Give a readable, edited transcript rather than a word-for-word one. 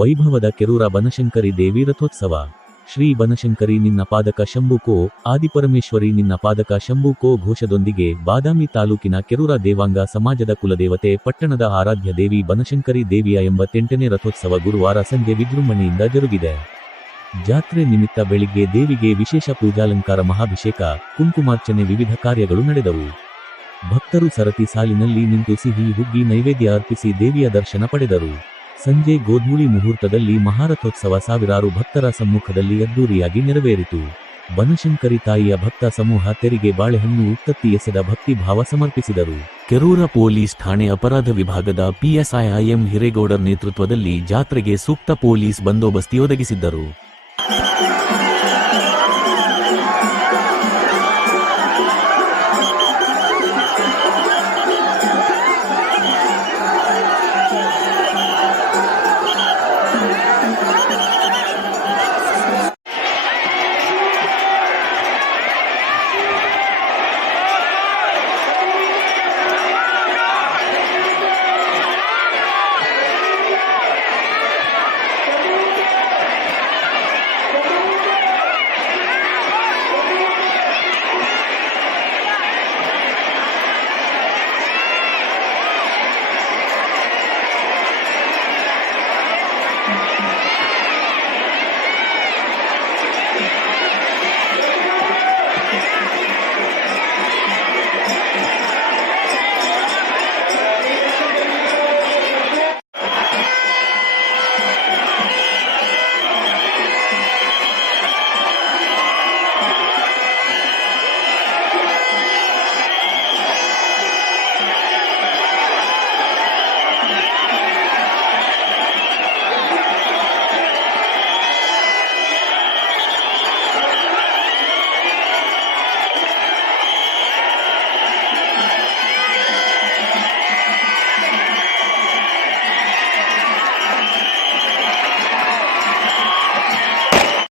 ವೈಭವದ ಕೆರೂರ ಬನಶಂಕರಿ ದೇವಿ ರಥೋತ್ಸವ. ಶ್ರೀ ಬನಶಂಕರಿ ನಿನ್ನ ಪಾದಕ ಶಂಭುಕೋ, ಆದಿಪರಮೇಶ್ವರಿ ನಿನ್ನ ಪಾದಕ ಶಂಭುಕೋ ಘೋಷದೊಂದಿಗೆ ಬಾದಾಮಿ ತಾಲೂಕಿನ ಕೆರೂರ ದೇವಾಂಗ ಸಮಾಜದ ಕುಲದೇವತೆ ಪಟ್ಟಣದ ಆರಾಧ್ಯ ದೇವಿ ಬನಶಂಕರಿ ದೇವಿಯ 88ನೇ ರಥೋತ್ಸವ ಗುರುವಾರ ಸಂಜೆ ವಿಜೃಂಭಣೆಯಿಂದ ಜರುಗಿದೆ. ಜಾತ್ರೆ ನಿಮಿತ್ತ ಬೆಳಿಗ್ಗೆ ದೇವಿಗೆ ವಿಶೇಷ ಪೂಜಾಲಂಕಾರ, ಮಹಾಭಿಷೇಕ, ಕುಂಕುಮಾರ್ಚನೆ, ವಿವಿಧ ಕಾರ್ಯಗಳು ನಡೆದವು. ಭಕ್ತರು ಸರತಿ ಸಾಲಿನಲ್ಲಿ ನಿಂತು ಸಿಹಿ ಹುಗ್ಗಿ ನೈವೇದ್ಯ ಅರ್ಪಿಸಿ ದೇವಿಯ ದರ್ಶನ ಪಡೆದರು. ಸಂಜೆ ಗೋಧೂಳಿ ಮುಹೂರ್ತದಲ್ಲಿ ಮಹಾರಥೋತ್ಸವ ಸಾವಿರಾರು ಭಕ್ತರ ಸಮ್ಮುಖದಲ್ಲಿ ಅದ್ದೂರಿಯಾಗಿ ನೆರವೇರಿತು. ಬನಶಂಕರಿ ತಾಯಿಯ ಭಕ್ತ ಸಮೂಹ ತೆರಿಗೆ ಬಾಳೆಹಣ್ಣು ಉತ್ತತ್ತಿ ಎಸೆದ ಭಕ್ತಿ ಭಾವ ಸಮರ್ಪಿಸಿದರು. ಕೆರೂರ ಪೊಲೀಸ್ ಠಾಣೆ ಅಪರಾಧ ವಿಭಾಗದ PSI ಎಂ ಹಿರೇಗೌಡರ್ ನೇತೃತ್ವದಲ್ಲಿ ಜಾತ್ರೆಗೆ ಸೂಕ್ತ ಪೊಲೀಸ್ ಬಂದೋಬಸ್ತಿ ಒದಗಿಸಿದ್ದರು.